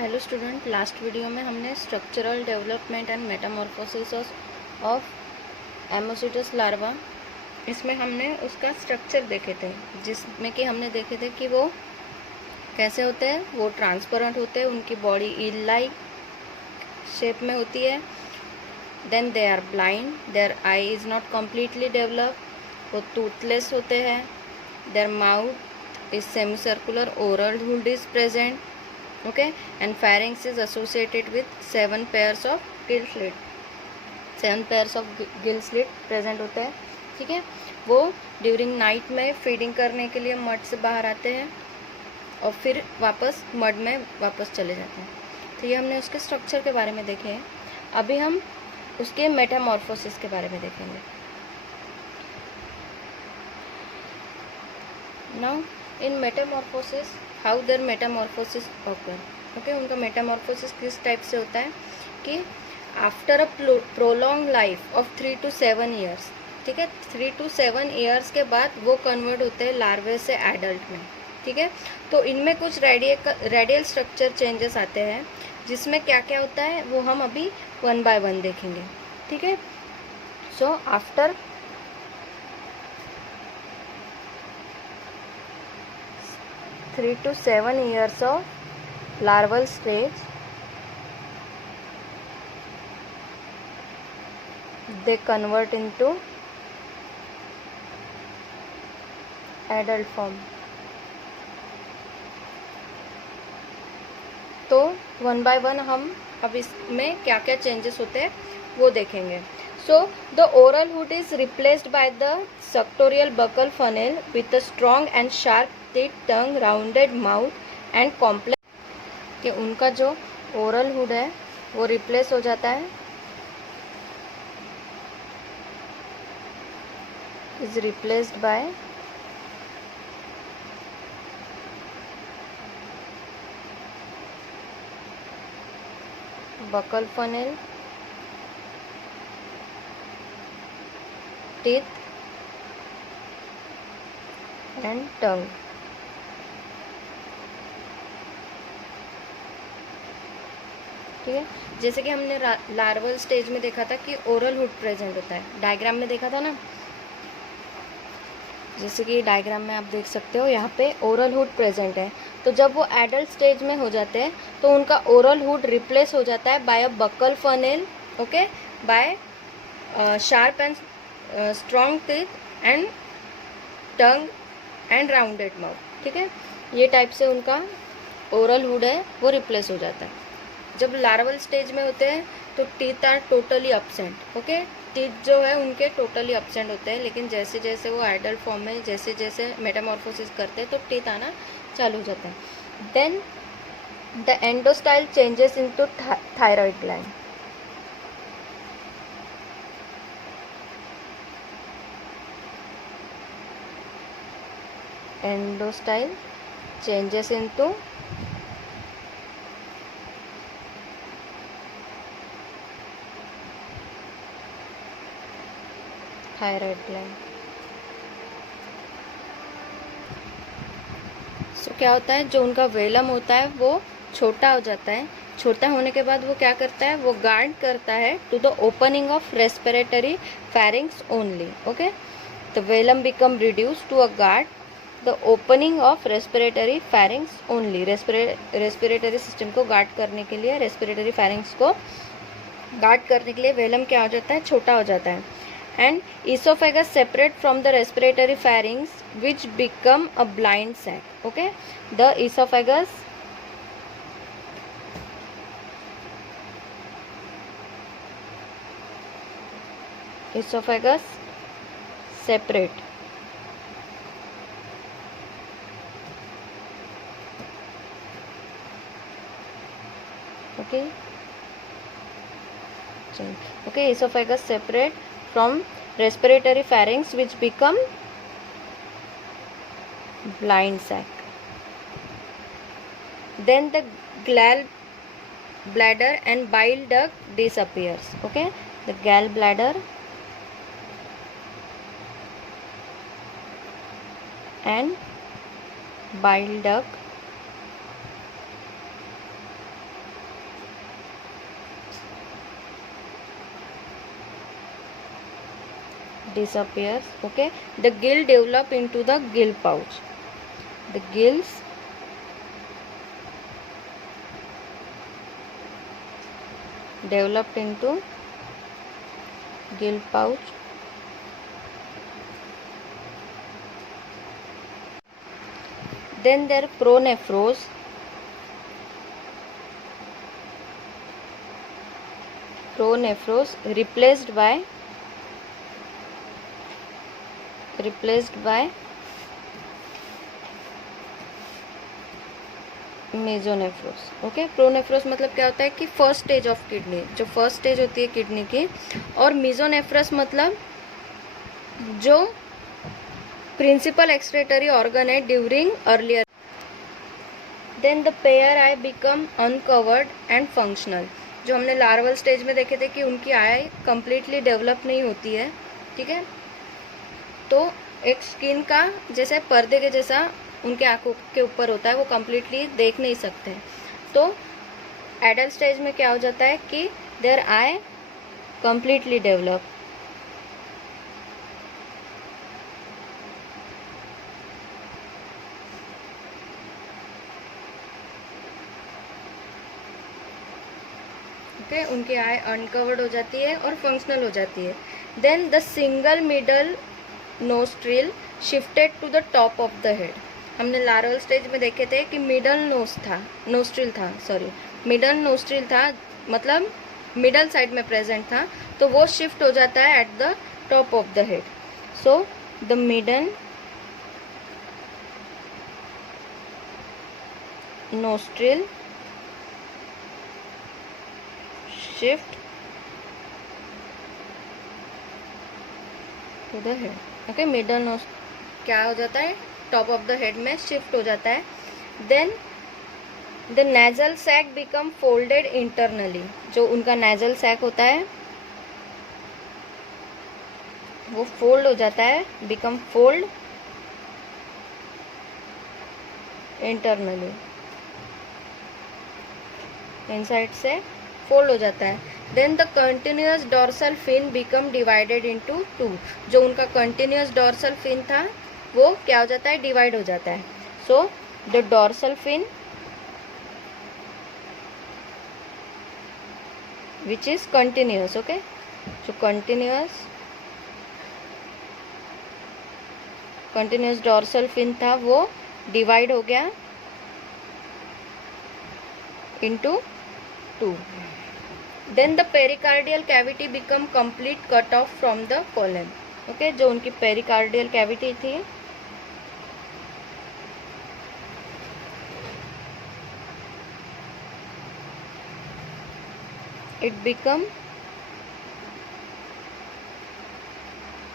Hello student, last video में हमने structural development and metamorphosis of ammocoetes larva, इसमें हमने उसका स्ट्रक्चर देखे थे, जिसमें कि हमने देखे थे कि वो कैसे होते हैं। वो ट्रांसपेरेंट होते हैं, उनकी बॉडी ईल लाइक शेप में होती है। Then they are blind, their eye is not completely develop, वो टूथलेस होते हैं। Their mouth is semi circular, oral hood is present, okay, and pharynx is associated with 7 pairs of gill slit, 7 pairs of gill slit present होते हैं। ठीक है, वो during night में feeding करने के लिए मड से बाहर आते हैं और फिर वापस मड में वापस चले जाते हैं। तो ये हमने उसके स्ट्रक्चर के बारे में देखे हैं। अभी हम उसके मेटामॉर्फोसिस के बारे में देखेंगे। Now in metamorphosis, how their metamorphosis occur, okay, उनका मेटामॉर्फोसिस किस टाइप से होता है कि after a prolong life of 3 to 7 years, ठीक है, 3 to 7 ईयर्स के बाद वो कन्वर्ट होते हैं लार्वे से एडल्ट में। ठीक है, तो इनमें कुछ रेडियल स्ट्रक्चर चेंजेस आते हैं, जिसमें क्या क्या होता है वो हम अभी 1 by 1 देखेंगे। ठीक है, so after 3 to 7 years of larval stage, they convert into adult form। तो 1 by 1 हम अब इसमें क्या क्या चेंजेस होते हैं वो देखेंगे। So the oral hood is replaced by the suctorial buccal funnel with a strong and sharp teeth, tongue, rounded mouth and complex, कि उनका जो ओरल हुड है वो रिप्लेस हो जाता है, is replaced bye buccal funnel, teeth and tongue। ठीक है, जैसे कि हमने लार्वल स्टेज में देखा था कि ओरल हुड प्रेजेंट होता है, डायग्राम में देखा था ना। जैसे कि डायग्राम में आप देख सकते हो, यहाँ पे ओरल हुड प्रेजेंट है। तो जब वो एडल्ट स्टेज में हो जाते हैं तो उनका ओरल हुड रिप्लेस हो जाता है by a buccal funnel, okay, by sharp and strong teeth and tongue and rounded mouth. ठीक है, ये टाइप से उनका ओरल हुड है वो रिप्लेस हो जाता है। जब लार्वल स्टेज में होते हैं तो teeth are totally absent, okay, teeth जो है उनके टोटली एब्सेंट होते हैं। लेकिन जैसे जैसे वो एडल्ट फॉर्म में जैसे जैसे मेटामॉर्फोसिस करते हैं तो टीथ आना चालू हो जाता है। Then the endostyle changes into thyroid gland. Endostyle changes into thyroid gland. So क्या होता है, जो उनका वेलम होता है वो छोटा हो जाता है। छोटा होने के बाद वो क्या करता है, वो गार्ड करता है to the opening of respiratory pharynx only, okay. The velum become reduce to a guard the opening of respiratory pharynx only. Respiratory system को गार्ड करने के लिए, रेस्पिरेटरी फैरिंग्स को गार्ड करने के लिए वेलम क्या हो जाता है, छोटा हो जाता है। And esophagus separate from the respiratory pharynx, which become a blind sac, okay, the esophagus separate, okay, esophagus separate from respiratory pharynx, which become blind sac। Then the gall bladder and bile duct disappears, okay, the gall bladder and bile duct disappears. Okay, the gill develop into the gill pouch. The gills developed into gill pouch. Then their pronephros replaced by mesonephros. Okay, pronephros मतलब क्या होता है कि first stage of kidney, जो first stage होती है kidney की, और मेजोनेफ्रस मतलब जो प्रिंसिपल एक्सक्रीटरी ऑर्गन है during earlier. Then the pair eye become uncovered and functional. जो हमने लार्वल स्टेज में देखे थे कि उनकी आई कंप्लीटली डेवलप नहीं होती है, ठीक है, तो एक स्किन का जैसे पर्दे के जैसा उनके आंखों के ऊपर होता है, वो कम्प्लीटली देख नहीं सकते. तो एडल्ट स्टेज में क्या हो जाता है कि their eye completely develop. Okay, उनकी आई अनकवर्ड हो जाती है और फंक्शनल हो जाती है. Then the single middle nostril shifted to the top of the head. हमने लार्वल स्टेज में देखे थे कि मिडल नोस्ट्रिल था, मतलब मिडल साइड में प्रेजेंट था, तो वो शिफ्ट हो जाता है at the top of the head. So the middle nostril shift to the head. Okay, middle nose क्या हो जाता है, टॉप ऑफ द हेड में शिफ्ट हो जाता है. Then the nasal sac become folded internally. जो उनका नेजल सैक होता है वो फोल्ड हो जाता है, बिकम फोल्ड इंटरनली, इनसाइड से फोल्ड हो जाता है. Then the continuous dorsal fin become divided into 2. जो उनका कंटिन्यूअस डॉर्सल फिन था वो क्या हो जाता है, डिवाइड हो जाता है. So the dorsal fin which is continuous. Okay, जो कंटिन्यूअस डॉर्सल फिन था वो डिवाइड हो गया into 2. Then the pericardial cavity become complete cut off from the coelom. Okay, जो उनकी पेरिकार्डियल कैविटी थी it become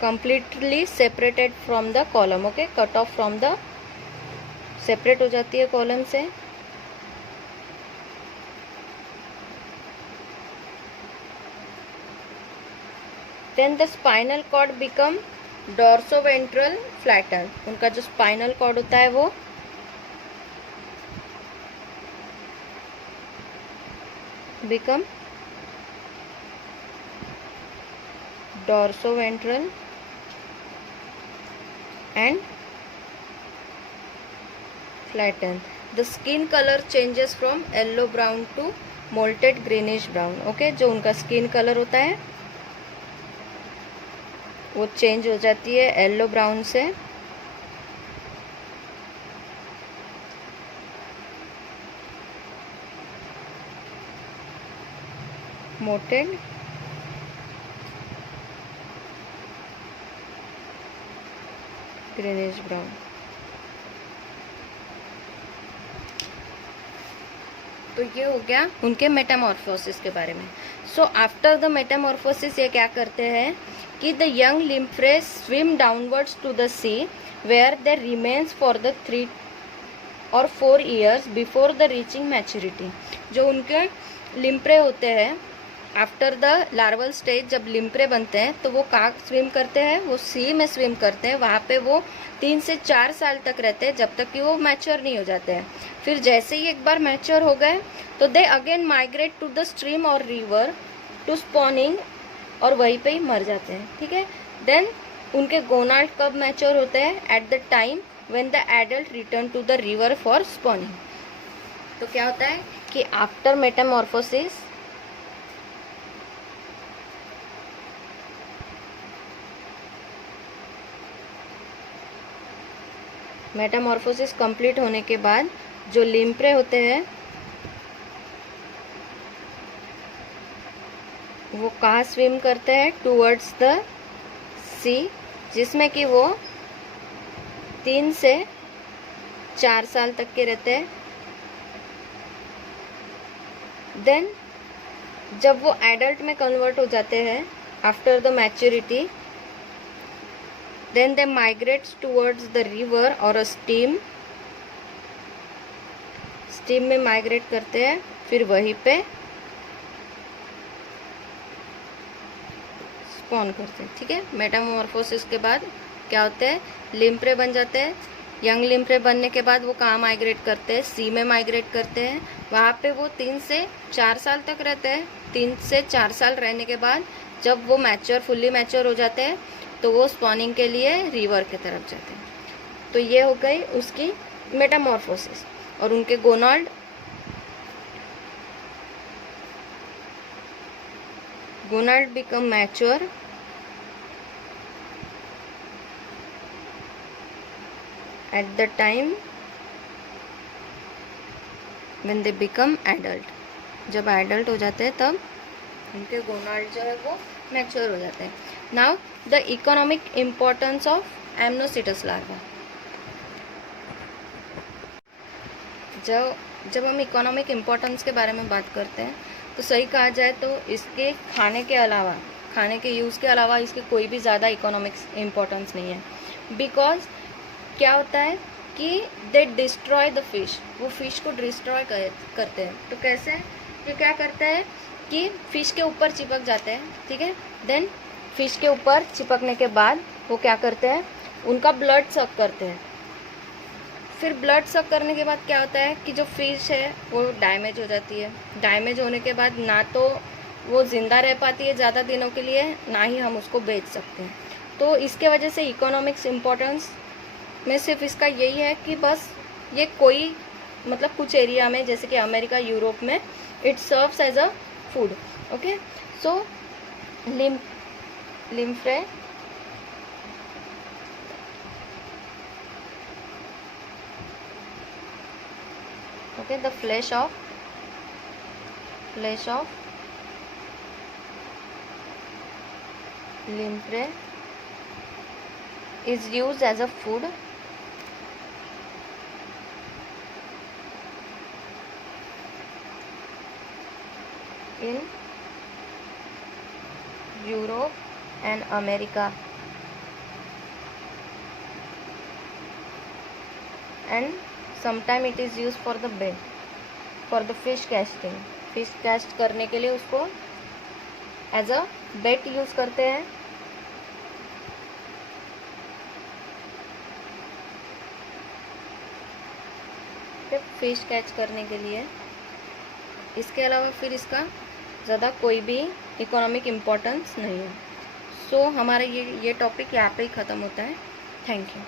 completely separated from the column. Okay, cut off from the, separate हो जाती है कॉलम से. then the spinal cord become dorsoventral flatten. उनका जो spinal cord होता है वो become dorsoventral and flatten. The skin color changes from yellow brown to molted greenish brown. Okay, जो उनका skin color होता है वो चेंज हो जाती है येलो ब्राउन से मोटेड ग्रीनिश ब्राउन. तो ये हो गया उनके मेटामॉर्फोसिस के बारे में. सो आफ्टर द मेटामॉर्फोसिस ये क्या करते हैं कि the young lamprey swim downwards to the sea where they remains for the 3 or 4 years before the reaching maturity. जो उनके लिम्प्रे होते हैं आफ्टर द लार्वल स्टेज, जब लिम्प्रे बनते हैं तो वो कहाँ स्विम करते हैं, वो सी में स्विम करते हैं. वहाँ पे वो 3 से 4 साल तक रहते हैं जब तक कि वो मैच्योर नहीं हो जाते हैं. फिर जैसे ही एक बार मैच्योर हो गए तो they again migrate to the stream और रिवर टू स्पॉनिंग और वहीं पे ही मर जाते हैं. ठीक है. देन उनके गोनाड कब मैच्योर होते हैं? At the time when the adult return to the river for spawning. तो क्या होता है कि आफ्टर मेटामॉर्फोसिस कंप्लीट होने के बाद जो लिम्प्रे होते हैं वो कहाँ स्विम करते हैं? टूवर्ड्स द सी, जिसमें कि वो 3 से 4 साल तक के रहते हैं। देन जब वो एडल्ट में कन्वर्ट हो जाते हैं after the maturity, then they migrates towards the river और अ स्ट्रीम में माइग्रेट करते हैं, फिर वहीं पे स्पॉन करते हैं। ठीक है, मेटामॉर्फोसिस के बाद क्या होते हैं? लिम्प्रे बन जाते हैं। यंग लिम्प्रे बनने के बाद वो कहाँ माइग्रेट करते हैं? सी में माइग्रेट करते हैं। वहाँ पे वो 3 से 4 साल तक रहते हैं। 3 से 4 साल रहने के बाद जब वो फुल्ली मैच्योर हो जाते हैं तो वो स्पॉनिंग के लिए रिवर की तरफ जाते हैं। तो ये हो गई उसकी मेटामॉर्फोसिस। और उनके gonad become mature eight the time when they become adult. जब एडल्ट हो जाते हैं तब उनके गोनाड जो है वो मैच्योर हो जाते हैं। Now the economic importance of ammocoetes larva. जब हम इकोनॉमिक इम्पोर्टेंस के बारे में बात करते हैं तो सही कहा जाए तो इसके खाने के यूज़ के अलावा इसके कोई भी ज़्यादा इकोनॉमिक इम्पोर्टेंस नहीं है। बिकॉज क्या होता है कि दे डिस्ट्रॉय द फिश, वो फिश को डिस्ट्रॉय करते हैं। तो कैसे? ये क्या करते हैं कि फिश के ऊपर चिपक जाते हैं। ठीक है, देन फिश के ऊपर चिपकने के बाद वो क्या करते हैं? उनका ब्लड सक करते हैं। फिर ब्लड सक करने के बाद क्या होता है कि जो फिश है वो डैमेज हो जाती है। डैमेज होने के बाद ना तो वो ज़िंदा रह पाती है ज़्यादा दिनों के लिए, ना ही हम उसको बेच सकते हैं। तो इसके वजह से इकोनॉमिक्स इम्पोर्टेंस में सिर्फ इसका यही है कि बस ये कोई मतलब कुछ एरिया में जैसे कि अमेरिका, यूरोप में it serves as a food. Okay, so lamprey okay, the flesh of limprey is used as a food in Europe and America, and sometime it is used for the bait, for the fish casting। Fish cast करने के लिए उसको as a bat use करते हैं। Fish catch करने के लिए। इसके अलावा फिर इसका ज़्यादा कोई भी इकोनॉमिक इम्पोर्टेंस नहीं है। सो हमारा ये टॉपिक यहाँ पे ही ख़त्म होता है। Thank you.